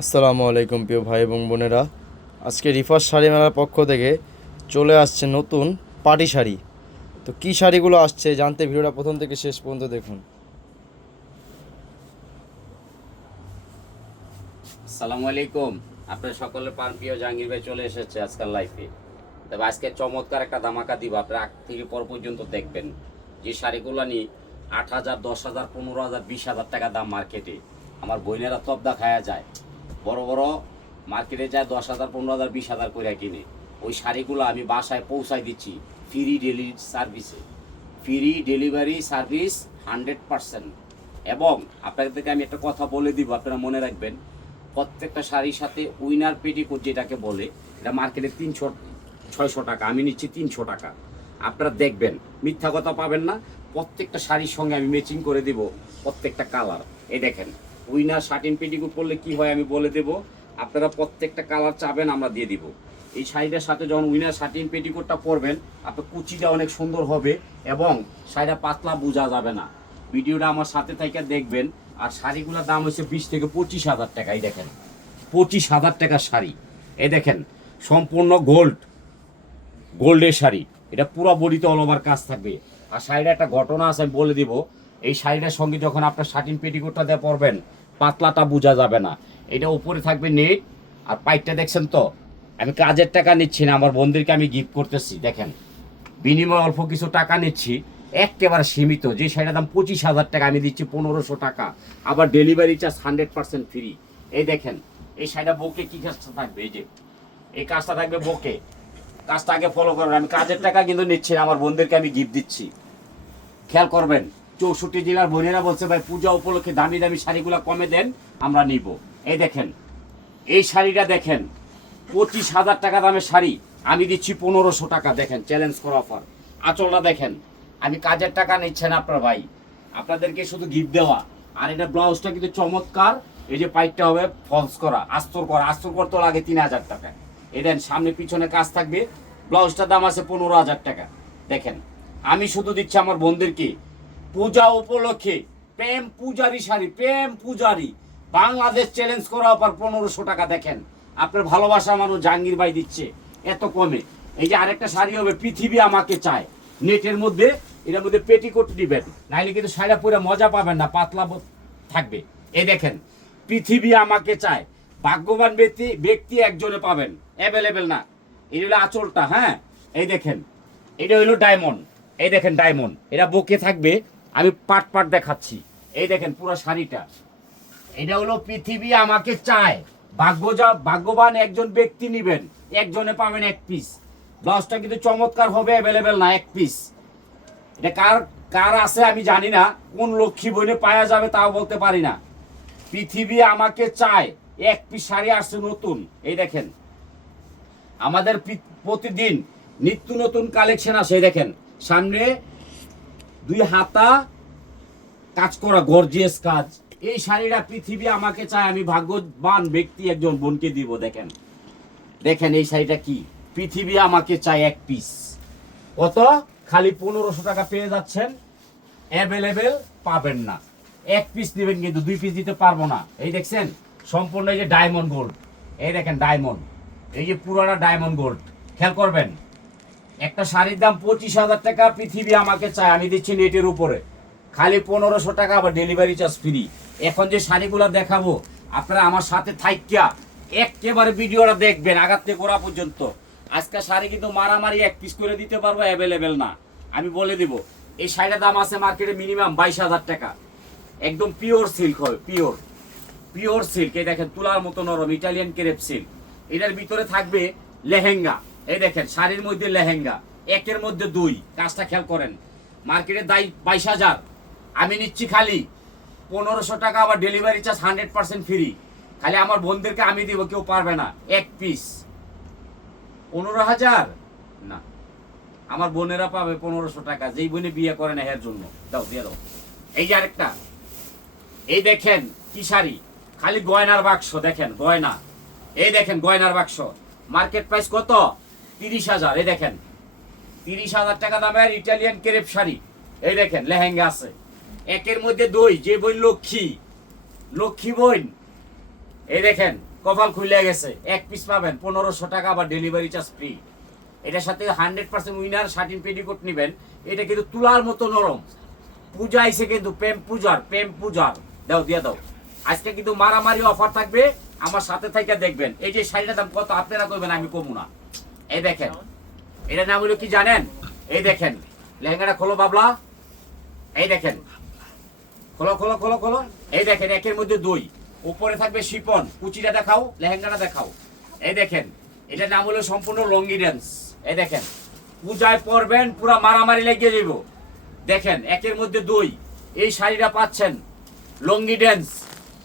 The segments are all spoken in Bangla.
আসসালামু আলাইকুম প্রিয় ভাই এবং বোনেরা। আজকে রিফার শাড়ি মেলার পক্ষ থেকে চলে আসছে নতুন পাটি শাড়ি। তো কী শাড়িগুলো আসছে জানতে ভিডিওটা প্রথম থেকে শেষ পর্যন্ত দেখুন। আসসালামু আলাইকুম। আপনার সকলের প্রিয় জাহাঙ্গীর ভাই চলে এসেছে আজকাল লাইফে। তবে আজকে চমৎকার একটা ধামাকা দিব, আপনারা আগ থেকে পর পর্যন্ত দেখবেন। যে শাড়িগুলো নিয়ে 8,000, 10,000, 15,000, 20,000 টাকা দাম মার্কেটে, আমার বোনেরা তবদা খায়া যায়। বড় বড় মার্কেটে যায় 10,000, 15,000, 20,000 করে কিনে। ওই শাড়িগুলো আমি বাসায় পৌঁছায় দিচ্ছি ফ্রি ডেলিভারি সার্ভিসে। Free delivery service 100%। এবং আপনাদেরকে আমি একটা কথা বলে দিব, আপনারা মনে রাখবেন। প্রত্যেকটা শাড়ির সাথে উইনার পেটিকোট যেটাকে বলে, এটা মার্কেটে 300-600 টাকা, আমি নিচ্ছি 300 টাকা। আপনারা দেখবেন, মিথ্যা কথা পাবেন না। প্রত্যেকটা শাড়ির সঙ্গে আমি ম্যাচিং করে দেব প্রত্যেকটা কালার। এই দেখেন, উইনার শার্টিন পেটিকোট পরলে কি হয় আমি বলে দেব। আপনারা প্রত্যেকটা কালার চাবেন, আমরা দিয়ে দিব। এই শাড়িটার সাথে যখন উইনার শার্টিন পেটিকোটটা পরবেন, আপনার কুচিটা অনেক সুন্দর হবে এবং শাড়িটা পাতলা বোঝা যাবে না। ভিডিওটা আমার সাথে থেকে দেখবেন। আর শাড়িগুলোর দাম হচ্ছে 20,000 থেকে 25,000 টাকা। এই দেখেন, 25,000 টাকার শাড়ি। এই দেখেন, সম্পূর্ণ গোল্ডের শাড়ি। এটা পুরো বডিতে অল ওভার কাজ থাকবে। আর শাড়িটা একটা ঘটনা আছে, আমি বলে দিব। এই শাড়িটার সঙ্গে যখন আপনার শার্টিন পেটিকোটটা দিয়ে পরবেন, পাতলাটা বোঝা যাবে না। এটা উপরে থাকবে নেট। আর পাইপটা দেখছেন তো, আমি কাজের টাকা নিচ্ছি না, আমার বন্ধুদেরকে আমি গিফট করতেছি। দেখেন, বিনিময়ে অল্প কিছু টাকা নিচ্ছি, একেবারে সীমিত। যে শাড়িটার দাম 25,000 টাকা, আমি দিচ্ছি 1,500 টাকা। আবার ডেলিভারি চার্জ 100% ফ্রি। এই দেখেন, এই শাড়িটা বুকে কি কাজটা থাকবে, এই যে এই কাজটা থাকবে বুকে। কাজটা আগে ফলো করবেন। আমি কাজের টাকা কিন্তু নিচ্ছি না, আমার বোনদেরকে আমি গিফট দিচ্ছি। খেয়াল করবেন, 64 জেলার বোনেরা বলছে ভাই পূজা উপলক্ষে দামি দামি শাড়িগুলো কমে দেন, আমরা নিব। এই দেখেন, এই শাড়িটা দেখেন, 25,000 টাকা দামের শাড়ি, আমি দিচ্ছি 1,500 টাকা। দেখেন, চ্যালেঞ্জ করা অফার। আঁচলটা দেখেন, আমি কাজের টাকা নিচ্ছেন আপনার ভাই, আপনাদেরকে শুধু গিফট দেওয়া। আর এটা ব্লাউজটা কিন্তু চমৎকার। এই যে পাইটটা হবে ফলস করা, আস্তর করতে লাগে 3,000 টাকা। এটা সামনে পিছনে কাজ থাকবে। ব্লাউজটার দাম আছে 15,000 টাকা। দেখেন, আমি শুধু দিচ্ছি আমার বোনদেরকে পূজা উপলক্ষে প্রেম পূজারি শাড়ি, প্রেম পূজারি বাংলাদেশ চ্যালেঞ্জ করা অফার 1,500 টাকা। দেখেন, আপনার ভালোবাসা মানুষ জাহাঙ্গীর ভাই দিচ্ছে এত কমে। এই যে আরেকটা শাড়ি হবে পৃথিবী আমাকে চায়, নেটের মধ্যে। এটার মধ্যে পেটিকোট দিবেন, নাইলে কিন্তু শাড়িটা পরে মজা পাবেন না, পাতলা থাকবে। এই দেখেন, পৃথিবী আমাকে চায়, ভাগ্যবান ব্যক্তি একজনে পাবেন, অ্যাভেলেবেল না। এই হলো আঁচলটা। হ্যাঁ, এই দেখেন, এটা হলো ডায়মন্ড। এই দেখেন ডায়মন্ড, এটা বুকে থাকবে। আমি পাট দেখাচ্ছি। এই দেখেন পুরো শাড়িটা। এটা হলো পৃথিবী আমাকে চায়, ভাগ্যবান একজন ব্যক্তি নিবেন, একজনে পাবেন এক পিস। ব্লাউজটা কিন্তু চমৎকার হবে, অ্যাভেলেবেল না, এক পিস। এটা কার কার আছে আমি জানি না, কোন লক্ষ্মী বইনে পাওয়া যাবে তাও বলতে পারি না। পৃথিবী আমাকে চায়, এক পিস শাড়ি আসছে নতুন। এই দেখেন, আমাদের প্রতিদিন নিত্য নতুন কালেকশন আসে। এই দেখেন, সামনে 2 হাতা কাজ করা, গর্জিয়াস কাজ। এই শাড়িটা পৃথিবী আমাকে চায়, আমি ভাগ্যবান ব্যক্তি একজন বোনকে দিব। দেখেন দেখেন, এই শাড়িটা কি, পৃথিবী আমাকে চায় এক পিস। কত? খালি 1,500 টাকা পেয়ে যাচ্ছেন, অ্যাভেলেবেল পাবেন না। এক পিস নেবেন, কিন্তু 2 পিস দিতে পারবো না। এই দেখছেন, সম্পূর্ণ এই যে ডায়মন্ড গোল্ড। এই দেখেন ডায়মন্ড, এই যে পুরোটা ডায়মন্ড গোল্ড। খেয়াল করবেন, একটা শাড়ির দাম 25,000 টাকা, পৃথিবী আমাকে চায়, আমি দিচ্ছি নেটের উপরে খালি 1,500 টাকা, আবার ডেলিভারি চার্জ ফ্রি। এখন যে শাড়িগুলো দেখাবো, আপনারা আমার সাথে থাইকা একেবারে ভিডিওটা দেখবেন আগার থেকে গোড়া পর্যন্ত। আজকে শাড়ি কিন্তু মারামারি এক পিস করে দিতে পারবো, অ্যাভেলেবেল না। আমি বলে দিব, এই শাড়িটার দাম আছে মার্কেটে মিনিমাম 22,000 টাকা। একদম পিওর সিল্ক হবে, পিওর সিল্ক। এই দেখেন, তুলার মতো নরম ইটালিয়ান ক্রেপ সিল্ক। এটার ভিতরে থাকবে লেহেঙ্গা। এই দেখেন, শাড়ির মধ্যে লেহেঙ্গা, একের মধ্যে 2। কাজটা খেয়াল করেন, মার্কেটে দায় 22,000, আমি নিচ্ছি খালি 1,500 টাকা, আবার ডেলিভারি চার্জ 100% ফ্রি। খালি আমার বোনদেরকে আমি দিব, কেউ পারবে না। এক পিস 15,000 না, আমার বোনেরা পাবে 1,500 টাকা, যেই বোনে বিয়ে করে না এর জন্য। দাও, দিয়ে দাও। এই যে আরেকটা, এই দেখেন কি শাড়ি, খালি গয়নার বাক্স। দেখেন গয়না, এই দেখেন গয়নার বাক্স। মার্কেট প্রাইস কত? 30,000। এই দেখেন, 30,000 টাকা দামের ইটালিয়ান ক্রেপ শাড়ি। এই দেখেন লেহেঙ্গা আছে, একের মধ্যে 2। যে বই লক্ষ্মী বোন, এই দেখেন কপাল খুলে গেছে, এক পিস পাবেন 1500 টাকা, আবার ডেলিভারি চার্জ ফ্রি। এটার সাথে 100% উইনার শার্টিন পেটিকোট নেবেন। এটা কিন্তু তুলার মতো নরম। পূজা আইছে কিন্তু, প্রেম পূজার দাও দিয়া দাও। আজকে কিন্তু মারামারি অফার থাকবে, আমার সাথে থেকে দেখবেন। এই যে শাড়িটার দাম কত আপনারা কইবেন, আমি কমু না। এই দেখেন, এটার নাম হলো কি জানেন? এই দেখেন লেহেঙ্গাটা খোলো বাবলা, এই দেখেন খোলো খোলো খোলো খোলো। এই দেখেন একের মধ্যে দুই, উপরে থাকবে শিপন। কুচিটা দেখাও, লেহেঙ্গাটা দেখাও। এই দেখেন এটার নাম হলো সম্পূর্ণ লঙ্গি ড্যান্স। এই দেখেন পূজায় পরবেন, পুরা মারামারি লেগে যাইব। দেখেন একের মধ্যে দুই, এই শাড়িটা পাচ্ছেন লঙ্গি ড্যান্স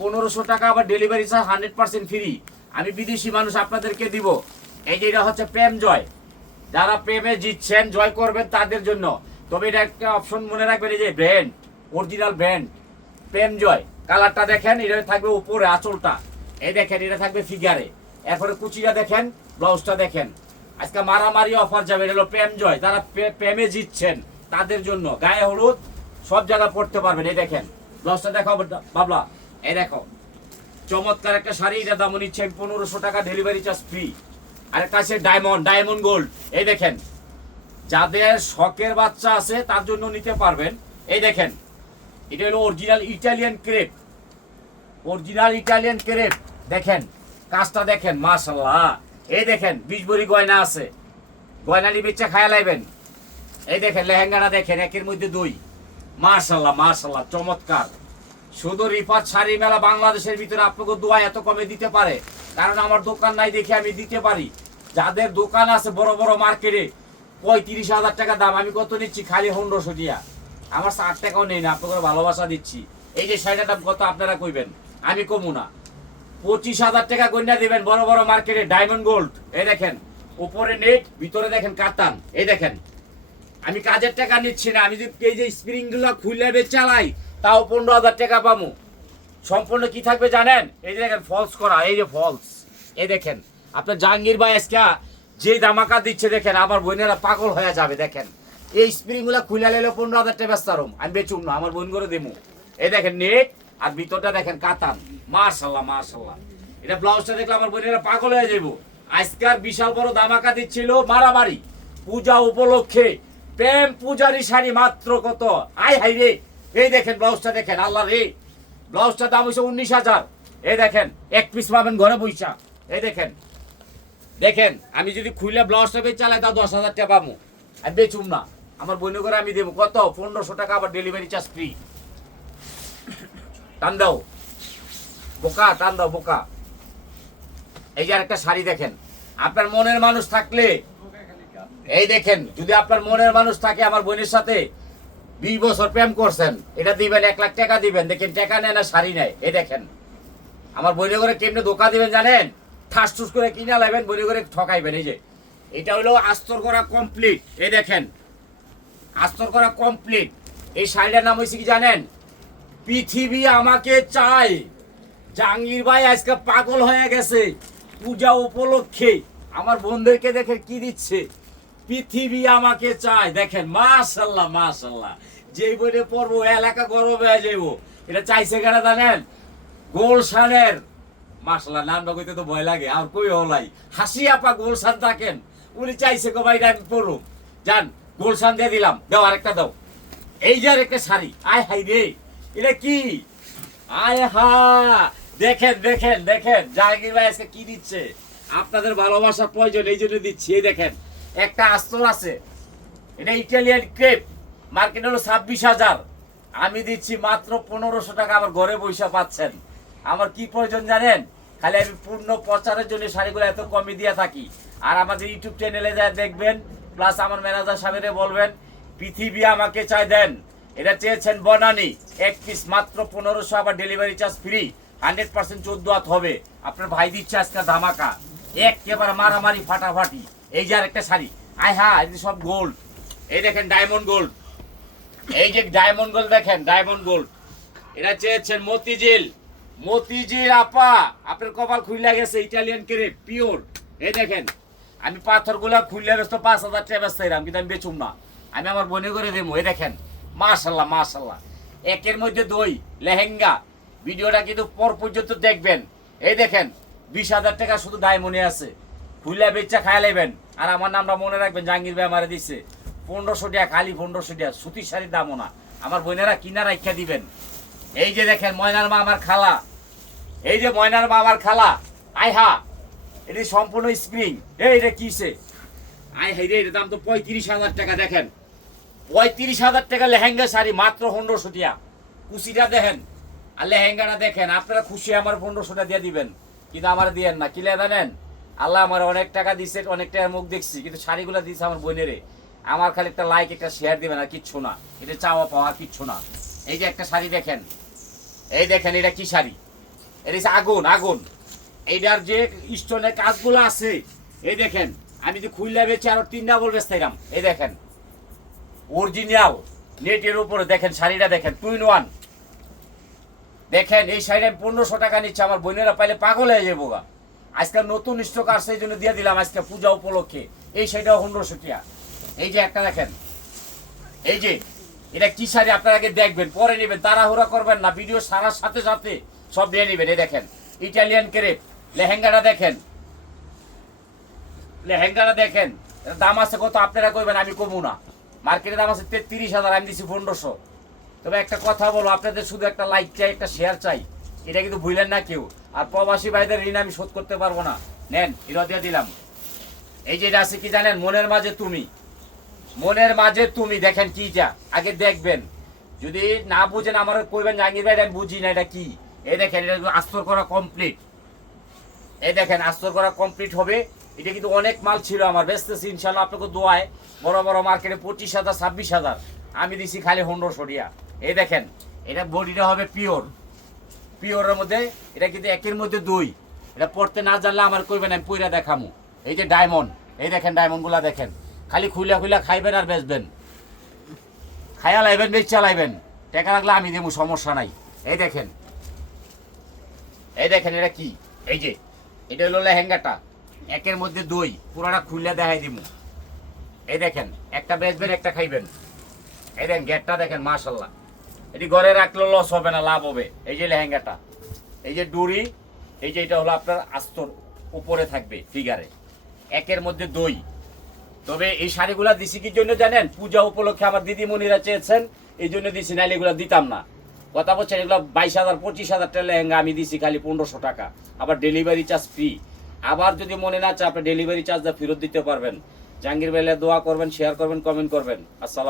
1500 টাকা, আবার ডেলিভারি চার্জ 100% ফ্রি। আমি বিদেশি মানুষ আপনাদেরকে দিব। এই যে এটা হচ্ছে প্রেম জয়, যারা প্রেমে জিতছেন, জয় করবেন তাদের জন্য। তবে এটা একটা অপশন মনে রাখবেন, এই যে ব্র্যান্ড, অরিজিনাল ব্র্যান্ড প্রেম জয়। কালারটা দেখেন, এটা থাকবে উপরে আঁচলটা, এই দেখেন এটা থাকবে ফিগারে। এরপরে কুচিটা দেখেন, ব্লাউজটা দেখেন। আজকে মারামারি অফার যাবে। এটা হলো প্রেম জয়, যারা প্রেমে জিতছেন তাদের জন্য। গায়ে হলুদ সব জায়গায় পড়তে পারবেন। এই দেখেন ব্লাউজটা দেখাও বাবলা, এই দেখো চমৎকার একটা শাড়ি। এটা দাম নিচ্ছে 1500 টাকা, ডেলিভারি চার্জ ফ্রি। আর একটা আছে ডায়মন্ড গোল্ড। এই দেখেন যাদের শখের বাচ্চা আছে তার জন্য নিতে পারবেন। এই দেখেন এটা হলো অরিজিনাল ইটালিয়ান ক্রেপ, দেখেন কাজটা দেখেন মাশাআল্লাহ। এই দেখেন 20 ভরি গয়না আছে, গয়না নিয়ে খায়া লাইবেন। এই দেখেন লেহেঙ্গাটা দেখেন, একের মধ্যে দুই। মাশাআল্লাহ চমৎকার। শুধু রিফাত শাড়ি মেলা বাংলাদেশের ভিতরে আপনাকে দোয়া এত কমে দিতে পারে, কারণ আমার দোকান নাই দেখে আমি দিতে পারি। যাদের দোকান আছে বড় বড় মার্কেটে 35,000 টাকা দাম, আমি কত নিচ্ছি খালি 1500 টাকা। আমার 60 টাকাও নেই না, আপনাকে ভালোবাসা দিচ্ছি। এই যে শাড়িটার দাম কত আপনারা কইবেন, আমি কমু না। 25,000 টাকা গয়না দিবেন বড় বড় মার্কেটে, ডায়মন্ড গোল্ড। এই দেখেন উপরে নেট, ভিতরে দেখেন কাতান। এই দেখেন আমি কাজের টাকা নিচ্ছি না, আমি যদি এই যে স্প্রিং গুলো খুলে চালাই তাও 15,000 টাকা পাবো। সম্পূর্ণ কি থাকবে জানেন? এই যে দেখেন ফলস করা, এই যে ফলস। এই দেখেন আপনার জাহাঙ্গীর ভাই আজকে যে দামাকা দিচ্ছে দেখেন, আমার বোনেরা পাগল হয়ে যাবে। দেখেন এই স্প্রিং গুলা খুলে নিলে 15,000 টাকা ব্যস্ত রুম, আমি বেচুম না, আমার বোন করে দেবো। এই দেখেন নেট, আর ভিতরটা দেখেন কাতান। মাশাআল্লাহ। এটা ব্লাউজটা দেখলে আমার বোনেরা পাগল হয়ে যাবো। আজকাল বিশাল বড় দামাকা দিচ্ছিল মারামারি পূজা উপলক্ষে। প্রেম পূজারি শাড়ি মাত্র কত, আই হাই রে। এই দেখেন ব্লাউজটা দেখেন, আল্লাহ রে, ব্লাউজটার দাম হচ্ছে 19,000। এই দেখেন এক পিস পাবেন ঘরে বইসা। এই দেখেন আমি যদি খুলে ব্লাউজটা বেচ চালাই তাও 10,000 টাকা পাবো, আমি বেচুম না, আমার বোন করে আমি দেবো কত 1500 টাকা, আবার ডেলিভারি চার্জ ফ্রি। টান দাও বোকা। এই যে আরেকটা শাড়ি দেখেন, আপনার মনের মানুষ থাকলে, এই দেখেন যদি আপনার মনের মানুষ থাকে, আমার বোনের সাথে 20 বছর প্রেম করছেন, এটা দিবেন 1 লাখ টাকা দিবেন। দেখেন টাকা নেয় না, শাড়ি নেয়। এই দেখেন আমার বইনে করে কেমনে ধোকা দিবেন জানেন? ঠাস ঠুস করে কিনা লাইবেন, বইনে করে ঠকাইবেন। এই যে এটা হলো আস্তর করা কমপ্লিট। এই দেখেন আস্তর করা কমপ্লিট। এই শাড়িটার নাম হয়েছে কি জানেন? পৃথিবী আমাকে চায়। জাহাঙ্গীর ভাই আজকে পাগল হয়ে গেছে পূজা উপলক্ষে, আমার বোনদেরকে দেখে কি দিচ্ছে, পৃথিবী আমাকে চায়। দেখেন মাশাআল্লাহ, যে বইটা পড়বো এলাকা গরম হয়ে যাইব। এটা চাইছে কেন জানেন? গোলশানের, মাশাআল্লাহ নামটা কইতে তো ভয় লাগে, আর কই হলাই হাসি আপা গোলশান থাকেন, উনি চাইছে গো ভাই আমি পড়ুম। যান গোলশান দিয়ে দিলাম, দাও আরেকটা দাও। এই যে আরেকটা শাড়ি, আয় হাই রে, এটা কি, আয় হা, দেখেন জাহাঙ্গীর ভাই আজকে কি দিচ্ছে। আপনাদের ভালোবাসার প্রয়োজন, এই জন্য দিচ্ছি। এই দেখেন একটা আস্তর আছে, এটা ইটালিয়ান ক্রেপ, মার্কেট হলো 26,000, আমি দিচ্ছি মাত্র 1500 টাকা, আমার ঘরে বৈশা পাচ্ছেন। আমার কি প্রয়োজন জানেন? খালি আমি পূর্ণ প্রচারের জন্য শাড়িগুলো এত কমে দিয়ে থাকি। আর আমাদের ইউটিউব চ্যানেলে যা দেখবেন, প্লাস আমার ম্যানেজার সাহেবের বলবেন পৃথিবী আমাকে চাই দেন। এটা চেয়েছেন বনানি, এক পিস মাত্র 1500, আবার ডেলিভারি চার্জ ফ্রি, 100% 14 হাত হবে। আপনার ভাই দিচ্ছে আজকে ধামাকা, একেবারে মারামারি ফাটাফাটি। এই যে আরেকটা শাড়ি, আয় হা, এই সব গোল্ড। এই দেখেন ডায়মন্ড গোল্ড, এই যে ডায়মন্ড গোল্ড দেখেন, ডায়মন্ড গোল্ড। এটা চেয়েছেন মতিঝিল আপা, আপনার কপাল খুলে গেছে, ইটালিয়ান ক্রেপ পিওর। এই দেখেন আমি পাথরগুলা খুললে ব্যস্ত 5,000 টাকা ব্যস্ত এরাম, কিন্তু আমি বেচুম না, আমি আমার বনে করে দেবো। এই দেখেন মাশাআল্লাহ, একের মধ্যে দুই লেহেঙ্গা। ভিডিওটা কিন্তু পর পর্যন্ত দেখবেন, এই দেখেন 20,000 টাকা শুধু ডায়মন্ডে আছে, খুলে বেচা খায় লাইবেন। আর আমার নামটা মনে রাখবেন, জাহাঙ্গীর ভাই আমারে দিচ্ছে 1500 টাকা, খালি 1500 টাকা, সুতির শাড়ির দামও না। আমার বোনেরা কিনা রাখা দিবেন। এই যে দেখেন ময়নার মা আমার খালা, এই যে ময়নার মা আমার খালা, আই হা, এটি সম্পূর্ণ স্প্রিং। এই রে কিসে আই হাই রে, এর দাম তো 35,000 টাকা। দেখেন 35,000 টাকা লেহেঙ্গা শাড়ি, মাত্র 1500 টাকা। কুচিটা দেখেন আর লেহেঙ্গাটা দেখেন। আপনারা খুশি আমার 1500 টাকা দিয়ে দিবেন, কিন্তু আমার দিয়েন না। কিলে জানেন, আল্লাহ আমার অনেক টাকা দিচ্ছে, অনেক টাকার মুখ দেখছি, কিন্তু শাড়িগুলো দিচ্ছে আমার বোনেরে। আমার খালি একটা লাইক, একটা শেয়ার দিবেন, আর কিচ্ছু না। এটা চাওয়া পাওয়া কিচ্ছু না। এই যে একটা শাড়ি দেখেন, এই দেখেন এটা কি শাড়ি, এটা হচ্ছে আগুন আগুন। এইটার যে স্টোনের কাজগুলো আছে, এই দেখেন আমি যে খুললে বেচে আরো 3 ডাবল বেচতাম। এই দেখেন অরিজিনাল নেটের উপরে দেখেন শাড়িটা দেখেন, 2 in 1। দেখেন এই শাড়িটা আমি 1500 টাকা নিচ্ছে, আমার বোনেরা পাইলে পাগল হয়ে যাবো গা। আজকে নতুন স্টক আসছে, এই জন্য দিয়ে দিলাম আজকে পূজা উপলক্ষে। এই শাড়িটাও 1500 টাকা। এই যে একটা দেখেন, এই যে এটা কি শাড়ি, আপনারা আগে দেখবেন পরে নেবেন, তাড়াহুড়া করবেন না। ভিডিও সারার সাথে সাথে সব নিয়ে নেবেন। এই দেখেন ইটালিয়ান ক্রেপ, লেহেঙ্গাটা দেখেন, লেহেঙ্গাটা দেখেন। এর দাম আছে কত আপনারা কইবেন, আমি কমু না। মার্কেটের দাম আছে 33,000, আমি দিচ্ছি 1500। তবে একটা কথা বলো, আপনাদের শুধু একটা লাইক চাই, একটা শেয়ার চাই, এটা কিন্তু ভুলেন না কেউ। আর প্রবাসী ভাইদের ঋণ আমি শোধ করতে পারবো না। নেন, এটা দিয়ে দিলাম। এই যে এটা আছে কি জানেন, মনের মাঝে তুমি, মনের মাঝে তুমি। দেখেন কি যা, আগে দেখবেন, যদি না বুঝেন আমার কইবেন জাহাঙ্গীর ভাই আমি বুঝি না এটা কি। এই দেখেন এটা আস্তর করা কমপ্লিট। এই দেখেন আস্তর করা কমপ্লিট হবে। এটা কিন্তু অনেক মাল ছিল আমার, বেচতেছি ইনশাল্লাহ আপনাকে দোয়ায়। বড় বড় মার্কেটে 25,000 26,000, আমি দিছি খালি 1500 টাকা। এই দেখেন এটা বডিটা হবে পিওর, পিওরের মধ্যে। এটা কিন্তু একের মধ্যে 2। এটা পড়তে না জানলে আমার কইবেন, আমি পইরা দেখামু। এই যে ডায়মন্ড, এই দেখেন ডায়মন্ডগুলা দেখেন, খালি খুইলা খুইলা খাইবেন আর বেচবেন, খাইয়া লাইবেন বেচা লাইবেন, টাকা লাগলে আমি দেবো, সমস্যা নাই। এই দেখেন, এই দেখেন এটা কি, এই যে এটা হলো লেহেঙ্গাটা, একের মধ্যে 2, পুরাটা খুললে দেখাই দিব। এই দেখেন একটা বেচবেন, একটা খাইবেন। এই দেখেন গেটটা দেখেন, মাশাল্লাহ। এটি ঘরে রাখলে লস হবে না, লাভ হবে। এই যে লেহেঙ্গাটা, এই যে ডুরি, এই যে এটা হলো আপনার আস্তর উপরে থাকবে ফিগারে, একের মধ্যে 2। তবে এই শাড়িগুলা দিছি কি জন্য জানেন, পূজা উপলক্ষে আমার দিদিমণিরা চেয়েছেন, এই জন্য দিছি, নাইলে এগুলো দিতাম না। কথা বলছেন, এগুলো 22,000 25,000 টাকা লেহেঙ্গা, আমি দিছি খালি 1500 টাকা। আবার ডেলিভারি চার্জ ফ্রি। আবার যদি মনে না চায়, আপনি ডেলিভারি চার্জটা ফেরত দিতে পারবেন। জাহাঙ্গীর ভাইয়ের দোয়া করবেন, শেয়ার করবেন, কমেন্ট করবেন। আসসালাম।